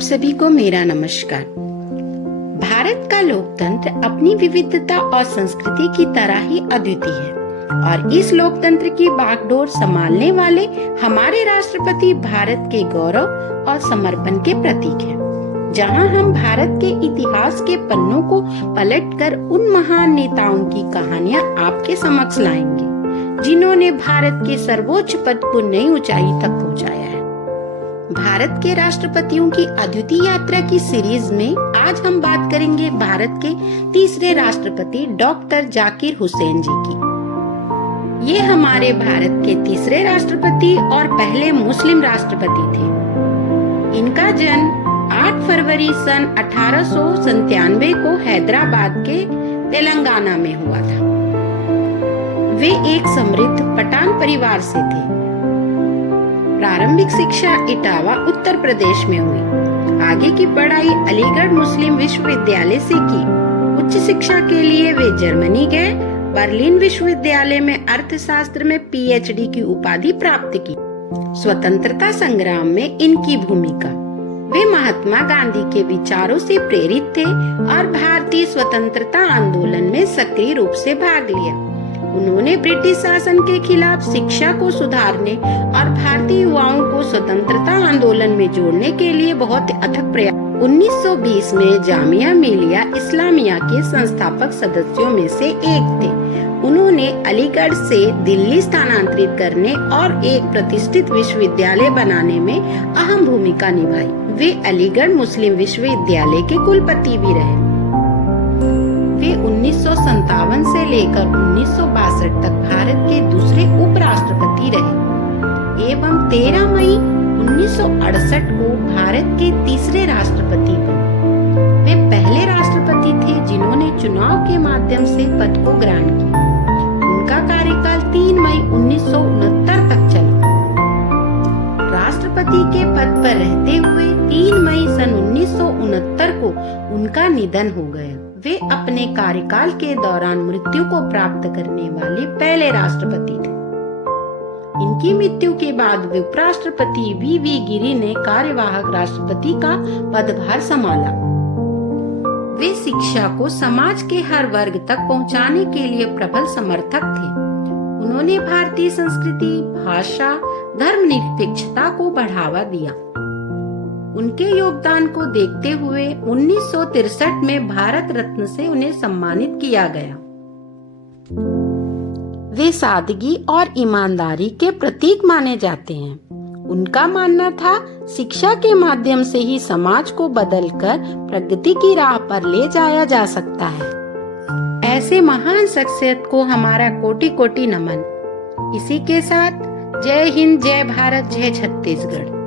सभी को मेरा नमस्कार। भारत का लोकतंत्र अपनी विविधता और संस्कृति की तरह ही अद्वितीय है और इस लोकतंत्र की बागडोर संभालने वाले हमारे राष्ट्रपति भारत के गौरव और समर्पण के प्रतीक हैं। जहां हम भारत के इतिहास के पन्नों को पलटकर उन महान नेताओं की कहानियां आपके समक्ष लाएंगे जिन्होंने भारत के सर्वोच्च पद को नई ऊंचाई तक पहुंचाया है। भारत के राष्ट्रपतियों की अद्वितीय यात्रा की सीरीज में आज हम बात करेंगे भारत के तीसरे राष्ट्रपति डॉक्टर जाकिर हुसैन जी की। ये हमारे भारत के तीसरे राष्ट्रपति और पहले मुस्लिम राष्ट्रपति थे। इनका जन्म 8 फरवरी सन 1897 को हैदराबाद के तेलंगाना में हुआ था। वे एक समृद्ध पठान परिवार से थे। प्रारंभिक शिक्षा इटावा उत्तर प्रदेश में हुई। आगे की पढ़ाई अलीगढ़ मुस्लिम विश्वविद्यालय से की। उच्च शिक्षा के लिए वे जर्मनी गए। बर्लिन विश्वविद्यालय में अर्थशास्त्र में पीएचडी की उपाधि प्राप्त की। स्वतंत्रता संग्राम में इनकी भूमिका। वे महात्मा गांधी के विचारों से प्रेरित थे और भारतीय स्वतंत्रता आंदोलन में सक्रिय रूप से भाग लिया। उन्होंने ब्रिटिश शासन के खिलाफ शिक्षा को सुधारने और भारतीय युवाओं को स्वतंत्रता आंदोलन में जोड़ने के लिए बहुत अथक प्रयास। 1920 में जामिया मिलिया इस्लामिया के संस्थापक सदस्यों में से एक थे। उन्होंने अलीगढ़ से दिल्ली स्थानांतरित करने और एक प्रतिष्ठित विश्वविद्यालय बनाने में अहम भूमिका निभाई। वे अलीगढ़ मुस्लिम विश्वविद्यालय के कुलपति भी रहे। वे 1957 से लेकर 1962 तक भारत के दूसरे उपराष्ट्रपति रहे एवं 13 मई 1968 को भारत के तीसरे राष्ट्रपति बने। वे पहले राष्ट्रपति थे जिन्होंने चुनाव के माध्यम से पद को ग्रहण किया। उनका कार्यकाल 3 मई 1969 तक चला। राष्ट्रपति के पद पर रहते हुए 3 मई सन 1969 को उनका निधन हो गया। वे अपने कार्यकाल के दौरान मृत्यु को प्राप्त करने वाले पहले राष्ट्रपति थे। इनकी मृत्यु के बाद उपराष्ट्रपति वी गिरी ने कार्यवाहक राष्ट्रपति का पदभार संभाला। वे शिक्षा को समाज के हर वर्ग तक पहुंचाने के लिए प्रबल समर्थक थे। उन्होंने भारतीय संस्कृति, भाषा, धर्मनिरपेक्षता को बढ़ावा दिया। उनके योगदान को देखते हुए 1963 में भारत रत्न से उन्हें सम्मानित किया गया। वे सादगी और ईमानदारी के प्रतीक माने जाते हैं। उनका मानना था शिक्षा के माध्यम से ही समाज को बदलकर प्रगति की राह पर ले जाया जा सकता है। ऐसे महान शख्सियत को हमारा कोटि कोटि नमन। इसी के साथ जय हिंद, जय भारत, जय छत्तीसगढ़।